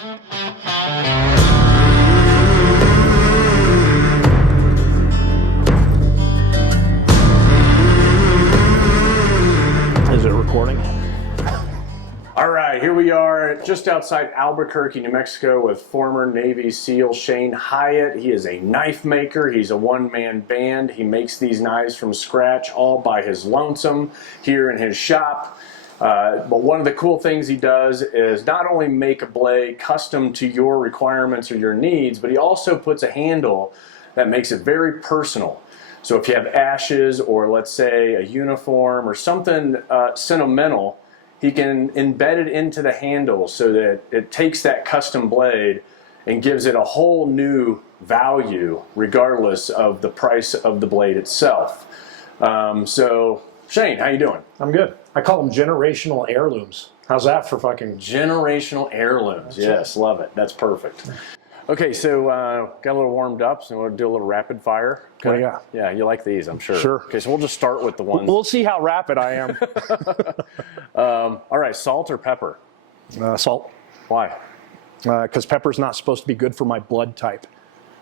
Is it recording? All right, here we are just outside Albuquerque, New Mexico with former Navy SEAL Shane Hiatt. He is a knife maker. He's a one-man band. He makes these knives from scratch all by his lonesome here in his shop. But one of the cool things he does is not only make a blade custom to your requirements or your needs, but he also puts a handle that makes it very personal. So if you have ashes or let's say a uniform or something sentimental, he can embed it into the handle so that it takes that custom blade and gives it a whole new value regardless of the price of the blade itself. So Shane, how you doing? I'm good. I call them generational heirlooms. How's that for fucking... Generational heirlooms. Yes, love it. That's perfect. Okay, so got a little warmed up, so we'll do a little rapid fire. Okay. Oh, yeah. Yeah, you like these, I'm sure. Sure. Okay, so we'll just start with the ones. We'll see how rapid I am. All right, salt or pepper? Salt. Why? Because pepper's not supposed to be good for my blood type.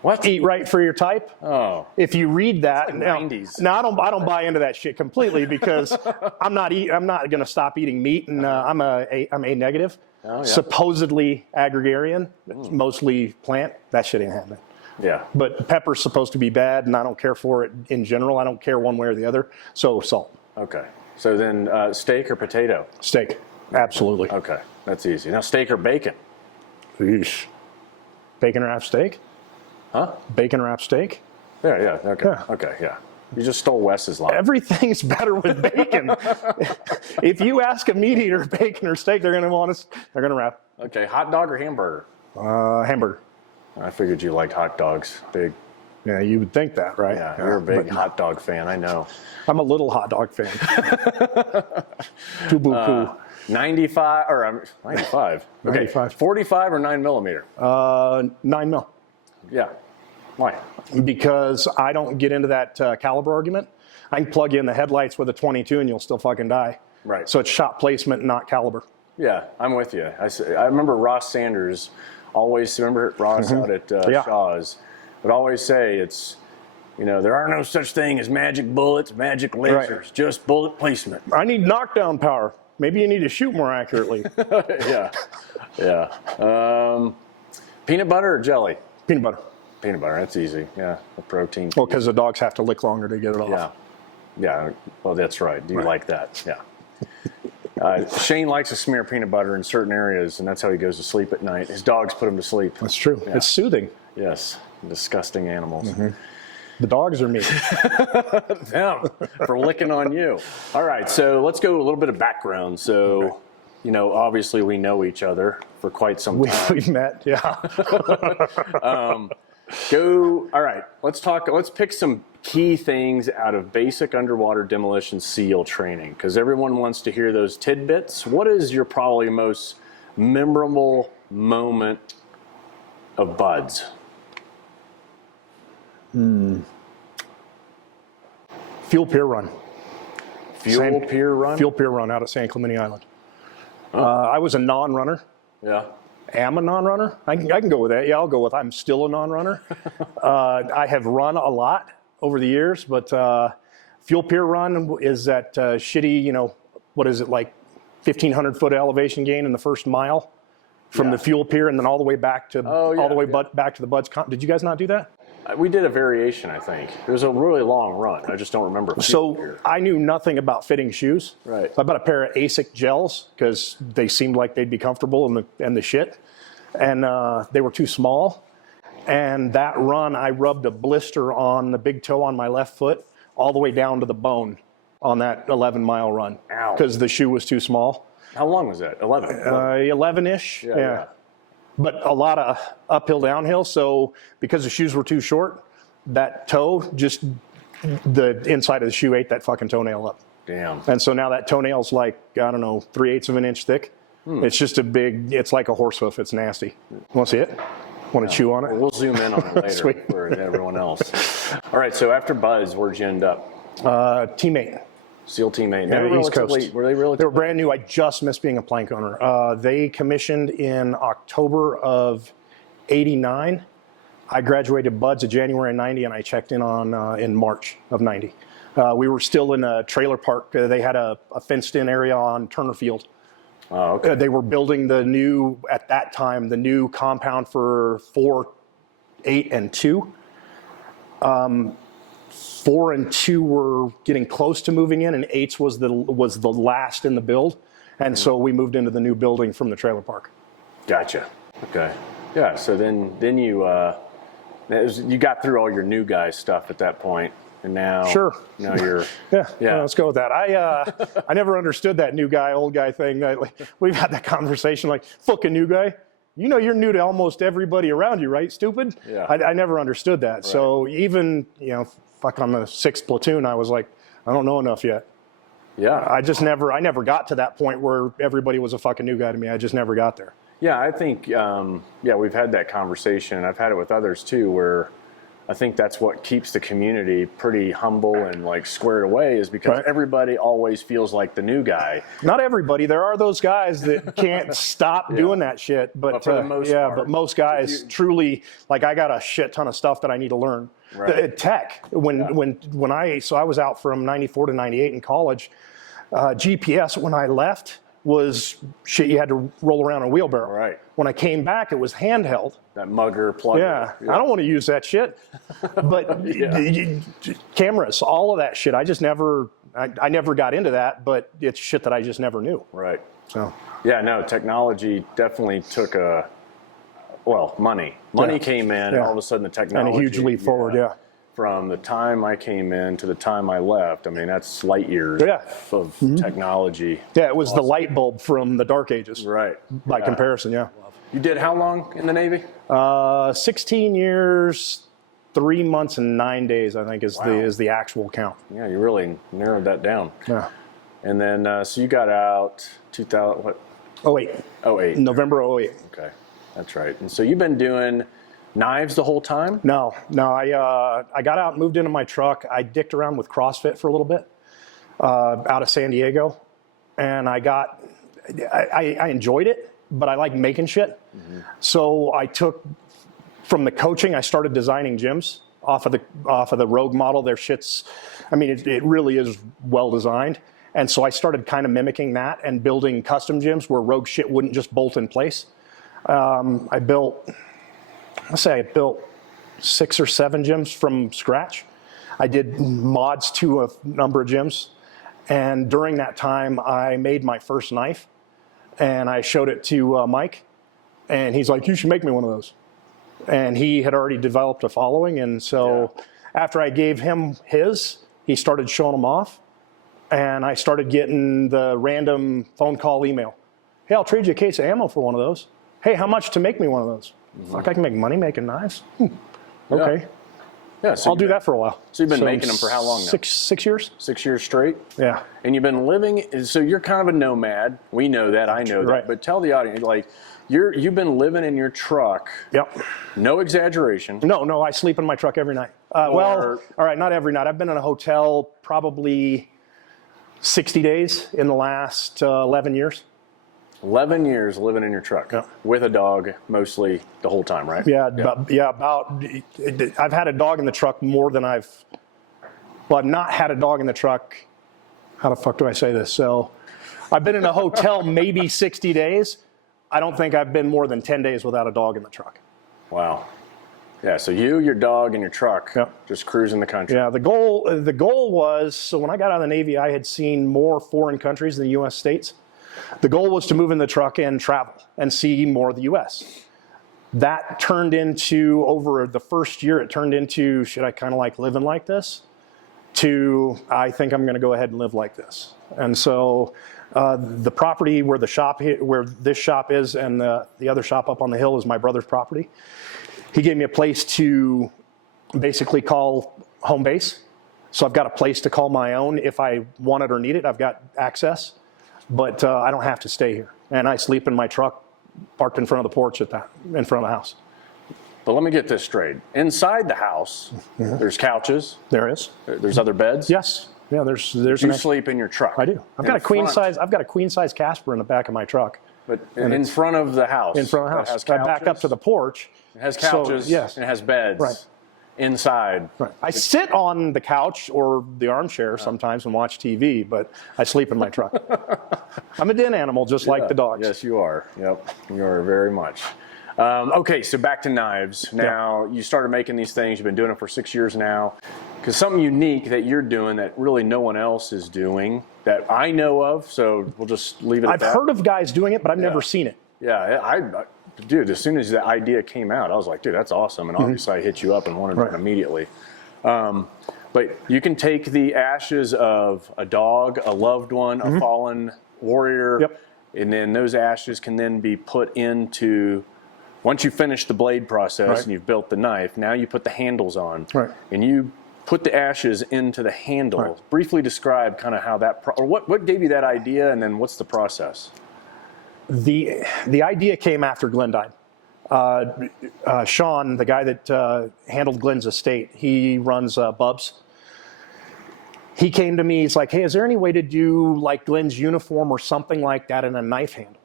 What? Eat right for your type. Oh. If you read that, like 90s. Now I don't buy into that shit completely because I'm not going to stop eating meat, and I'm A negative. Oh, yeah. Supposedly agrigarian, mostly plant. That shit ain't happening. Yeah. But pepper's supposed to be bad, and I don't care for it in general. I don't care one way or the other. So salt. Okay. So then steak or potato? Steak. Absolutely. Okay, that's easy. Now steak or bacon? Eesh. Bacon wrapped steak? Huh? Bacon wrapped steak? Yeah, okay. Yeah. Okay, yeah. You just stole Wes's line. Everything's better with bacon. If you ask a meat eater bacon or steak, they're gonna wrap. Okay, hot dog or hamburger? Hamburger. I figured you liked hot dogs. Big. Yeah, you would think that, right? Yeah, you're a big hot dog fan, I know. I'm a little hot dog fan. Too boo poo. 95 or 95. Okay, 95. 45 or 9mm? 9 mil. Yeah. Why? Because I don't get into that caliber argument. I can plug you in the headlights with a 22 and you'll still fucking die. Right. So it's shot placement, not caliber. Yeah, I'm with you. I remember Ross Sanders always, remember Ross out at Shaw's, would always say it's, there are no such thing as magic bullets, magic lasers, just bullet placement. I need knockdown power. Maybe you need to shoot more accurately. Yeah. Peanut butter or jelly? Peanut butter. Peanut butter, that's easy. Yeah, the protein. Well, because the dogs have to lick longer to get it off. Yeah. Well, that's right. Do you like that? Yeah. Shane likes to smear peanut butter in certain areas, and that's how he goes to sleep at night. His dogs put him to sleep. That's true. Yeah. It's soothing. Yes. Disgusting animals. Mm-hmm. The dogs are me. Them for licking on you. All right, so let's go a little bit of background. So, obviously we know each other for quite some time. We've met, yeah. All right, let's pick some key things out of basic underwater demolition SEAL training, because everyone wants to hear those tidbits. What is your probably most memorable moment of BUD/S? Fuel pier run. Fuel pier run? Fuel pier run out at San Clemente Island. I was a non-runner. Yeah. Am a non-runner. I can go with that. Yeah, I'll go with I'm still a non-runner. I have run a lot over the years, but fuel pier run is that shitty, what is it, like 1,500 foot elevation gain in the first mile from the fuel pier, and then all the way back to back to the BUD/S. Did you guys not do that? We did a variation, I think. It was a really long run. I just don't remember. So I knew nothing about fitting shoes. Right. So I bought a pair of ASIC gels because they seemed like they'd be comfortable in the shit. And they were too small. And that run, I rubbed a blister on the big toe on my left foot all the way down to the bone on that 11-mile run. Ow. Because the shoe was too small. How long was that? 11? 11-ish. Yeah. But a lot of uphill, downhill. So because the shoes were too short, that toe, just the inside of the shoe ate that fucking toenail up. Damn. And so now that toenail's like, I don't know, 3/8 of an inch thick. It's just it's like a horse hoof. It's nasty. Want to see it? Want to chew on it? We'll zoom in on it later Sweet. For everyone else. All right, so after BUD/S, where'd you end up? Teammate. SEAL Team 8. Yeah, East Coast. Were they relatively? They were brand new. I just missed being a plank owner. They commissioned in October of '89. I graduated buds of January of '90, and I checked in on in March of '90. We were still in a trailer park. They had a fenced-in area on Turner Field. Oh, okay. They were building at that time, the new compound for 4, 8, and 2. 4 and 2 were getting close to moving in, and 8 was the last in the build. And so we moved into the new building from the trailer park. Gotcha. Okay. Yeah. So then you you got through all your new guy stuff at that point, and now now you're yeah. Let's go with that. I never understood that new guy, old guy thing. We've had that conversation like, fucking new guy. You know you're new to almost everybody around you, right? Stupid. Yeah. I never understood that. Right. So even fuck on the 6th platoon, I was like, I don't know enough yet. Yeah. I never got to that point where everybody was a fucking new guy to me. I just never got there. Yeah, I think, we've had that conversation. I've had it with others too, where I think that's what keeps the community pretty humble and like squared away, is because everybody always feels like the new guy. Not everybody. There are those guys that can't stop doing that shit. But for the most part, but most guys truly, like, I got a shit ton of stuff that I need to learn. Right. Tech. When I was out from '94 to '98 in college. GPS when I left was shit you had to roll around in a wheelbarrow. Right. When I came back, it was handheld. That mugger plug. Yeah. I don't want to use that shit. But cameras, all of that shit, I just never, I never got into that, but it's shit that I just never knew. Right. So. Yeah, no, technology definitely took money. Money came in, and all of a sudden the technology. And a huge leap forward, From the time I came in to the time I left, I mean, that's light years of technology. Yeah, it was the light bulb from the dark ages. Right. By comparison, You did how long in the Navy? 16 years, 3 months and 9 days, I think, is the actual count. Yeah, you really narrowed that down. Yeah. And then, so you got out 2000, what? 08. 08. November 08. Okay, that's right. And so you've been doing knives the whole time? No. I got out and moved into my truck. I dicked around with CrossFit for a little bit out of San Diego. And I enjoyed it, but I like making shit. Mm-hmm. So I took, from the coaching, I started designing gyms off of the Rogue model. Their shit's, I mean, it really is well designed. And so I started kind of mimicking that and building custom gyms where Rogue shit wouldn't just bolt in place. I built 6 or 7 gyms from scratch. I did mods to a number of gyms. And during that time, I made my first knife. And I showed it to Mike. And he's like, you should make me one of those. And he had already developed a following. And so after I gave him his, he started showing them off. And I started getting the random phone call email. Hey, I'll trade you a case of ammo for one of those. Hey, how much to make me one of those? Mm-hmm. Fuck, I can make money making knives. Okay. Yeah, so I'll do that for a while. So you've been making them for how long now? 6 years. 6 years straight? Yeah. And you've been living, so you're kind of a nomad. We know that, I know that. Right. But tell the audience, like, you've been living in your truck. Yep. No exaggeration. No, I sleep in my truck every night. Well, all right, not every night. I've been in a hotel probably 60 days in the last 11 years. 11 years living in your truck with a dog mostly the whole time, right? Yeah. I've had a dog in the truck more than I've not had a dog in the truck. How the fuck do I say this? So I've been in a hotel maybe 60 days. I don't think I've been more than 10 days without a dog in the truck. Wow. Yeah, so you, your dog, and your truck just cruising the country. Yeah, the goal was, so when I got out of the Navy, I had seen more foreign countries than the U.S. states. The goal was to move in the truck and travel and see more of the U.S. That turned into, over the first year, it turned into, should I kind of like living like this? To, I think I'm going to go ahead and live like this. And so the property where this shop is and the other shop up on the hill is my brother's property. He gave me a place to basically call home base. So I've got a place to call my own if I want it or need it. I've got access. But I don't have to stay here. And I sleep in my truck parked in front of the porch in front of the house. But let me get this straight. Inside the house, there's couches. There is. There's other beds? Yes. Yeah, there's You sleep in your truck. I do. I've got a queen size Casper in the back of my truck. But in front of the house. In front of the house. I back up to the porch. It has couches. So, yes. And it has beds. Right. Inside. Right. I sit on the couch or the armchair sometimes and watch TV, but I sleep in my truck. I'm a den animal, just like the dogs. Yes, you are. Yep, you are very much. Okay, so back to knives. Now, you started making these things. You've been doing it for 6 years now. Because something unique that you're doing that really no one else is doing that I know of, so we'll just leave it at that. I've heard of guys doing it, but I've never seen it. Yeah, dude, as soon as the idea came out, I was like, dude, that's awesome. And obviously I hit you up and wanted it immediately. But you can take the ashes of a dog, a loved one, a fallen warrior, and then those ashes can then be put into, once you finish the blade process and you've built the knife, now you put the handles on. And you put the ashes into the handle. Briefly describe kind of how that, or what gave you that idea, and then what's the process? The idea came after Glenn died. Sean, the guy that handled Glenn's estate, he runs Bubs. He came to me, he's like, hey, is there any way to do like Glenn's uniform or something like that in a knife handle?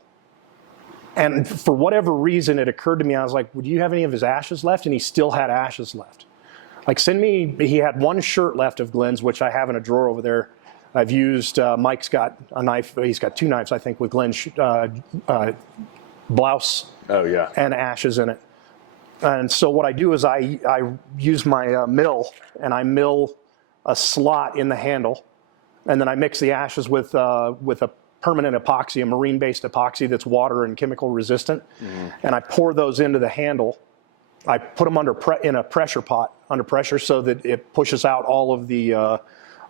And for whatever reason, it occurred to me, I was like, would you have any of his ashes left? And he still had ashes left. Like, send me, he had one shirt left of Glenn's, which I have in a drawer over there. I've used, Mike's got a knife, he's got 2 knives, I think, with Glenn's blouse and ashes in it. And so what I do is I use my mill, and I mill a slot in the handle, and then I mix the ashes with a permanent epoxy, a marine-based epoxy that's water and chemical resistant, and I pour those into the handle. I put them in a pressure pot under pressure so that it pushes out all the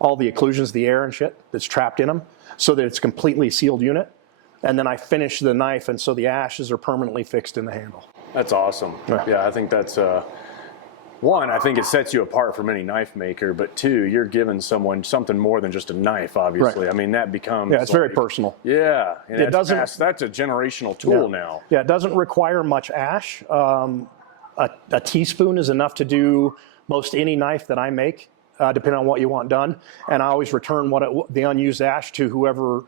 occlusions, the air and shit that's trapped in them, so that it's a completely sealed unit. And then I finish the knife, and so the ashes are permanently fixed in the handle. That's awesome. Yeah, I think that's one, I think it sets you apart from any knife maker, but 2, you're giving someone something more than just a knife, obviously. I mean, that becomes it's very personal. Yeah, and it doesn't. That's a generational tool now. Yeah, it doesn't require much ash. A teaspoon is enough to do most any knife that I make, depending on what you want done. And I always return the unused ash to whoever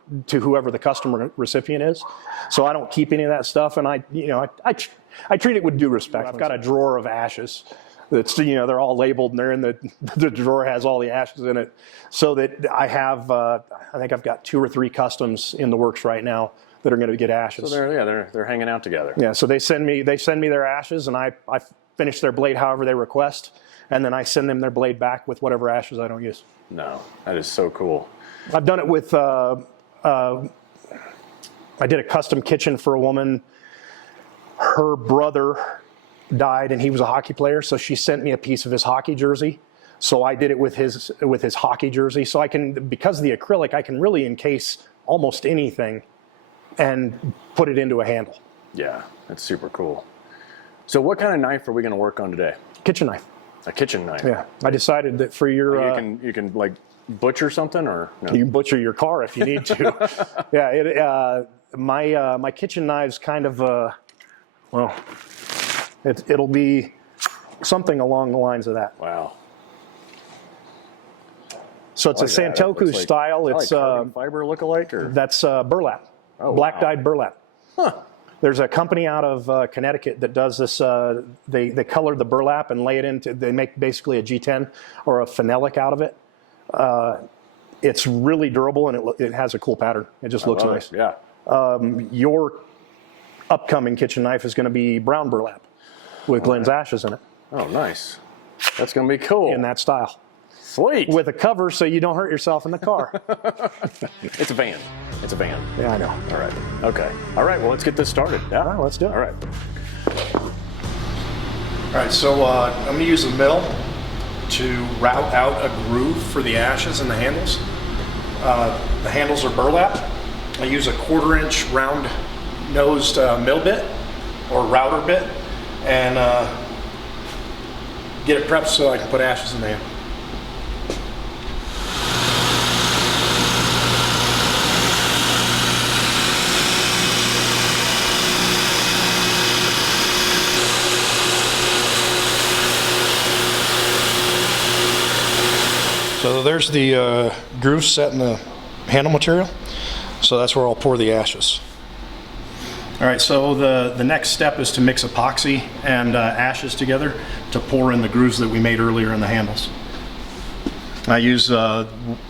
the customer recipient is. So I don't keep any of that stuff, and I treat it with due respect. I've got a drawer of ashes. That's, they're all labeled, and they're in the drawer has all the ashes in it, so that I have I think I've got 2 or 3 customs in the works right now that are going to get ashes. So they're hanging out together. Yeah, so they send me their ashes, and I finish their blade however they request, and then I send them their blade back with whatever ashes I don't use. No, that is so cool. I've done it with I did a custom kitchen for a woman. Her brother died, and he was a hockey player, so she sent me a piece of his hockey jersey. So I did it with his hockey jersey. So I can, because of the acrylic, I can really encase almost anything and put it into a handle. Yeah, that's super cool. So what kind of knife are we going to work on today? Kitchen knife. A kitchen knife. Yeah, I decided that for your you can like butcher something, or no? You can butcher your car if you need to. Yeah, my kitchen knives kind of well, it'll be something along the lines of that. Wow. So it's a Santoku style. It's carbon fiber look-alike, or that's burlap, black dyed burlap. Huh. There's a company out of Connecticut that does this. They color the burlap and lay it into. They make basically a G10 or a phenolic out of it. It's really durable, and it has a cool pattern. It just looks nice. Yeah. Your upcoming kitchen knife is going to be brown burlap with Glenn's ashes in it. Oh, nice. That's going to be cool. In that style. Sweet. With a cover so you don't hurt yourself in the car. It's a van. It's a van. Yeah, I know. All right. Okay. All right. Well, let's get this started. Yeah. All right, let's do it. All right. All right. So I'm going to use a mill to route out a groove for the ashes and the handles. The handles are burlap. I use a 1/4-inch round-nosed mill bit or router bit, and get it prepped so I can put ashes in the handle. So So there's the groove set in the handle material. So that's where I'll pour the ashes. All right, so the next step is to mix epoxy and ashes together to pour in the grooves that we made earlier in the handles. I use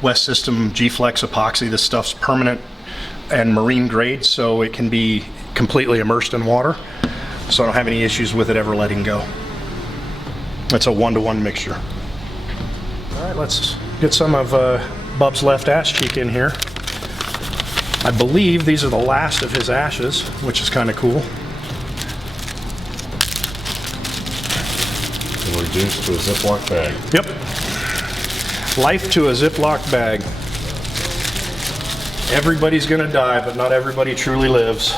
West System G-Flex epoxy. This stuff's permanent and marine grade, so it can be completely immersed in water. So I don't have any issues with it ever letting go. It's a 1-to-1 mixture. All right, let's get some of Bub's left ash cheek in here. I believe these are the last of his ashes, which is kind of cool. Reduced to a Ziploc bag. Yep. Life to a Ziploc bag. Everybody's gonna die, but not everybody truly lives.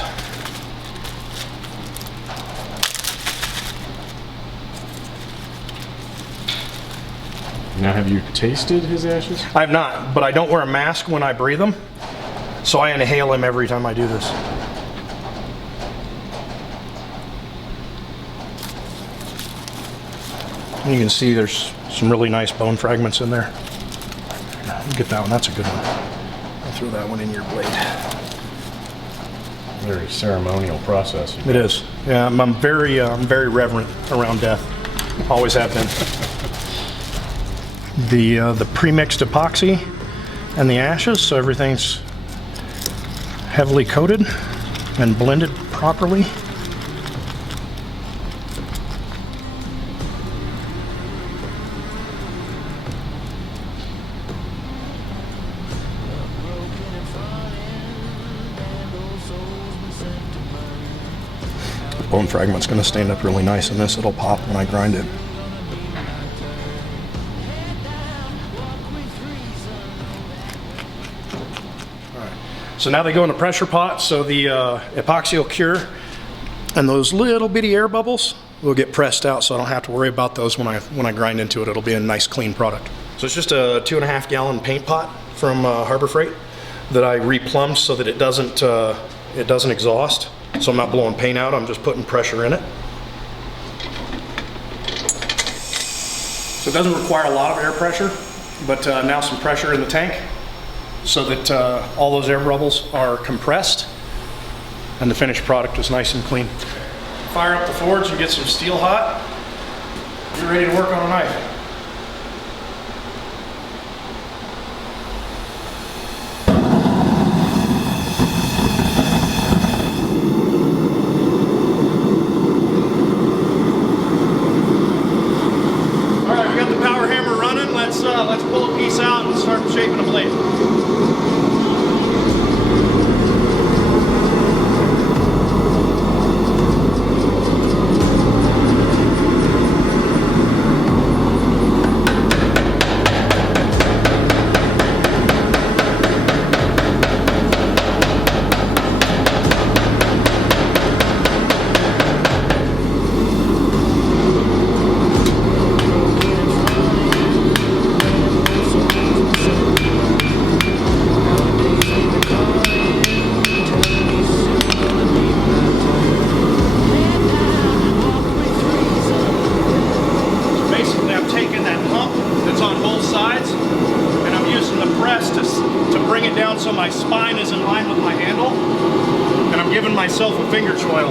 Now, have you tasted his ashes? I have not, but I don't wear a mask when I breathe them, so I inhale them every time I do this. And you can see there's some really nice bone fragments in there. Get that one, that's a good one. I'll throw that one in your blade. Very ceremonial process. It is. Yeah, I'm very reverent around death. Always have been. The pre-mixed epoxy and the ashes, so everything's heavily coated and blended properly. Bone fragment's going to stand up really nice in this. It'll pop when I grind it. So now they go in a pressure pot, so the epoxy will cure, and those little bitty air bubbles will get pressed out, so I don't have to worry about those when I grind into it. It'll be a nice clean product. So it's just a 2.5 gallon paint pot from Harbor Freight that I replumbed so that it doesn't exhaust. So I'm not blowing paint out, I'm just putting pressure in it. So it doesn't require a lot of air pressure, but now some pressure in the tank so that all those air bubbles are compressed and the finished product is nice and clean. Fire up the forge and get some steel hot. You're ready to work on a knife. Let's pull a piece out and start shaping a blade. So my spine is in line with my handle, and I'm giving myself a finger choil.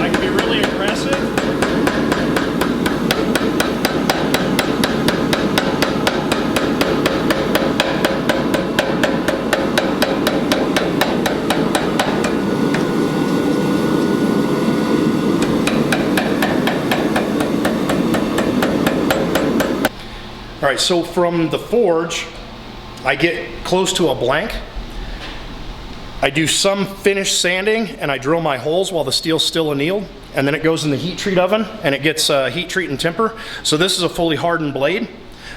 I can be really aggressive. All right, so from the forge, I get close to a blank. I do some finish sanding and I drill my holes while the steel's still annealed, and then it goes in the heat treat oven and it gets heat treat and temper. So this is a fully hardened blade,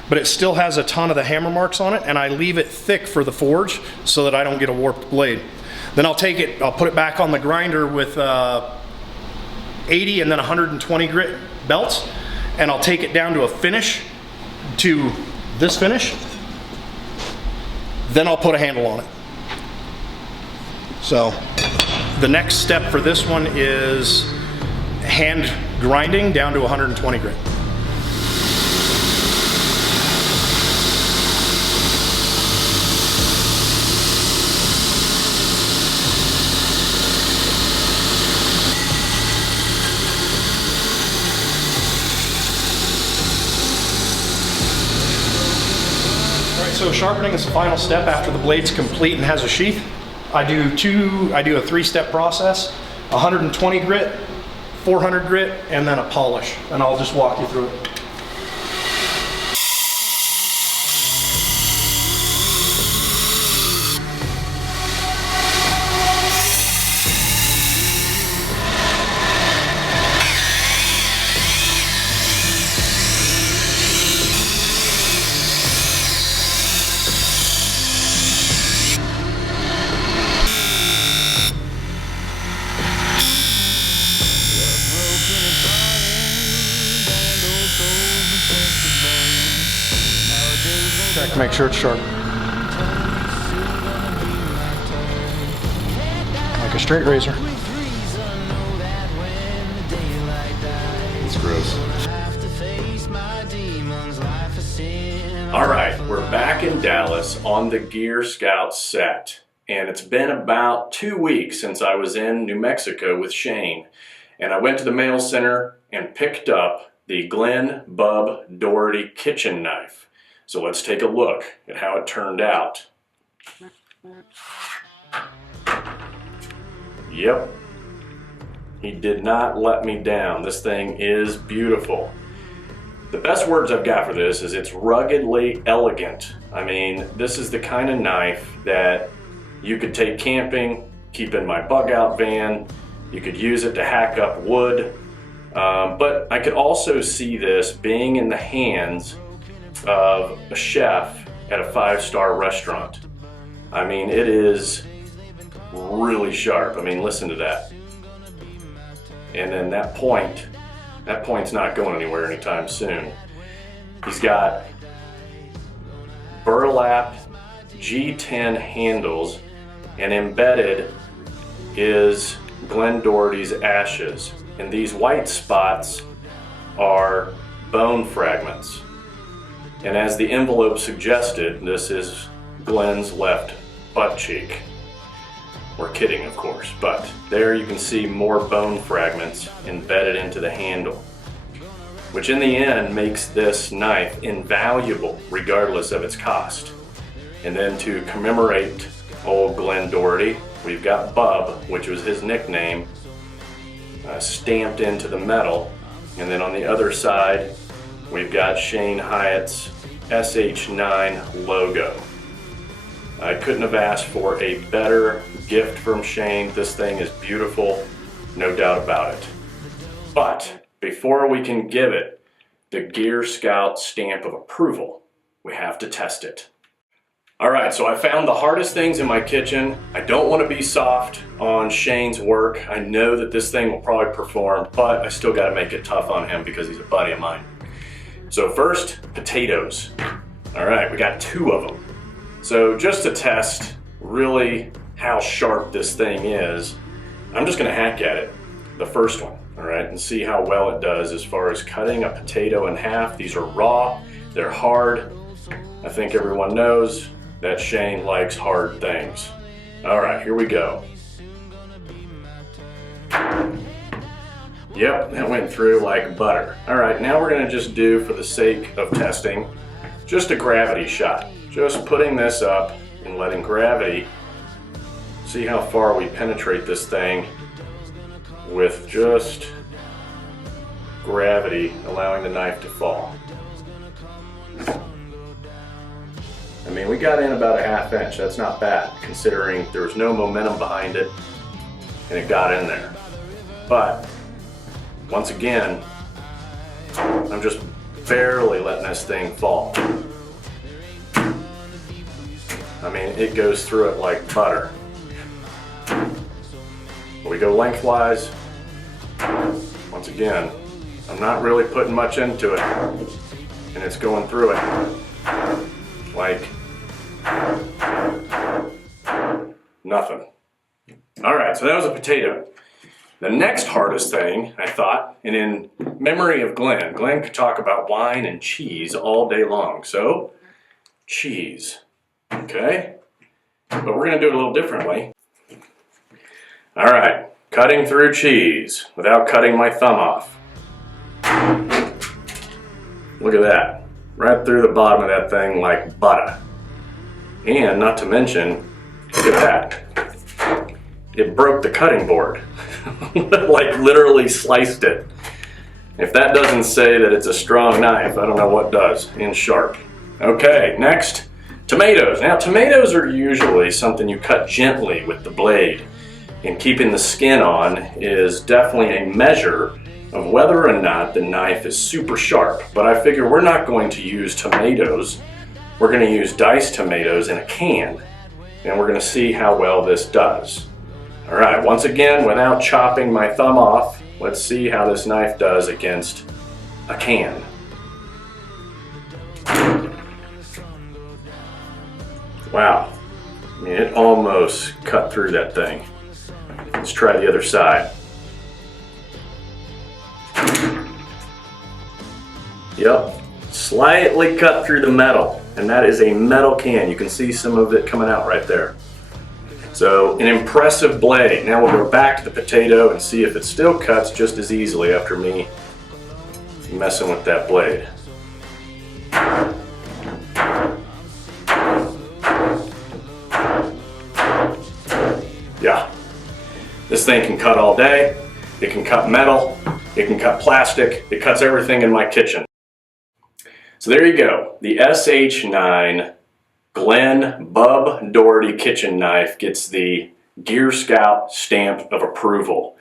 but it still has a ton of the hammer marks on it, and I leave it thick for the forge so that I don't get a warped blade. Then I'll take it, I'll put it back on the grinder with 80 and then 120 grit belts, and I'll take it down to a finish, to this finish, then I'll put a handle on it. So the next step for this one is hand grinding down to 120 grit. So sharpening is the final step after the blade's complete and has a sheath. I do a 3-step process: 120 grit, 400 grit, and then a polish. And I'll just walk you through it. Check to make sure it's sharp. Like a straight razor. It's gross. All right, we're back in Dallas on the Gear Scout set. And it's been about 2 weeks since I was in New Mexico with Shane. And I went to the mail center and picked up the Glenn Bub Doherty kitchen knife. So let's take a look at how it turned out. Yep, he did not let me down. This thing is beautiful. The best words I've got for this is it's ruggedly elegant. I mean, this is the kind of knife that you could take camping, keep in my bug out van. You could use it to hack up wood. But I could also see this being in the hands of a chef at a 5-star restaurant. I mean, it is really sharp. I mean, listen to that. And then that point's not going anywhere anytime soon. He's got burlap G10 handles, and embedded is Glenn Doherty's ashes. And these white spots are bone fragments. And as the envelope suggested, this is Glenn's left butt cheek. We're kidding, of course, but there you can see more bone fragments embedded into the handle, which in the end makes this knife invaluable regardless of its cost. And then to commemorate old Glenn Doherty, we've got Bub, which was his nickname, stamped into the metal. And then on the other side, we've got Shane Hiatt's SH9 logo. I couldn't have asked for a better gift from Shane. This thing is beautiful, no doubt about it. But before we can give it the Gear Scout stamp of approval, we have to test it. All right, so I found the hardest things in my kitchen. I don't want to be soft on Shane's work. I know that this thing will probably perform, but I still got to make it tough on him because he's a buddy of mine. So first, potatoes. All right, we got 2 of them. So just to test really how sharp this thing is, I'm just gonna hack at it, the first one, all right, and see how well it does as far as cutting a potato in half. These are raw, they're hard. I think everyone knows that Shane likes hard things. All right, here we go. Yep, that went through like butter. All right, now we're gonna just do, for the sake of testing, just a gravity shot. Just putting this up and letting gravity, see how far we penetrate this thing with just gravity, allowing the knife to fall. I mean, we got in about a 1/2 inch. That's not bad, considering there was no momentum behind it and it got in there. But once again, I'm just barely letting this thing fall. I mean, it goes through it like butter. We go lengthwise. Once again, I'm not really putting much into it, and it's going through it like nothing. right, so that was a potato. The next hardest thing, I thought, and in memory of Glenn could talk about wine and cheese all day long. So, cheese, okay? But we're gonna do it a little differently. All right, cutting through cheese without cutting my thumb off. Look at that, right through the bottom of that thing like butter. And not to mention, look at that. It broke the cutting board. Like literally sliced it. If that doesn't say that it's a strong knife, I don't know what does, and sharp. Okay, next, tomatoes. Now tomatoes are usually something you cut gently with the blade, and keeping the skin on is definitely a measure of whether or not the knife is super sharp. But I figure we're not going to use tomatoes. We're going to use diced tomatoes in a can, and we're going to see how well this does. All right, once again, without chopping my thumb off, let's see how this knife does against a can. Wow, I mean, it almost cut through that thing. Let's try the other side. Yep, slightly cut through the metal, and that is a metal can. You can see some of it coming out right there. So an impressive blade. Now we'll go back to the potato and see if it still cuts just as easily after me messing with that blade. Yeah, this thing can cut all day. It can cut metal. It can cut plastic. It cuts everything in my kitchen. So there you go. The SH9 Glenn Bub Doherty kitchen knife gets the Gear Scout stamp of approval.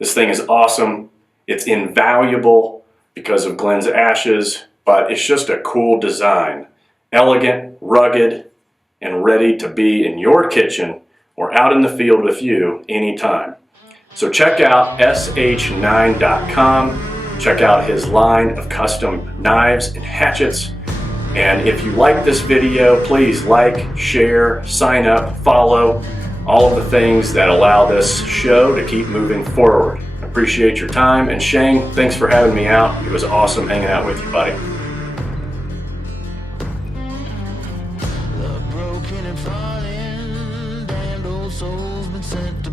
This thing is awesome. It's invaluable because of Glenn's ashes, but it's just a cool design. Elegant, rugged, and ready to be in your kitchen or out in the field with you anytime. So check out sh9.com. Check out his line of custom knives and hatchets. And if you like this video, please like, share, sign up, follow, all of the things that allow this show to keep moving forward. I appreciate your time. And Shane, thanks for having me out. It was awesome hanging out with you, buddy. Love broken and falling, damned old soul's been sent to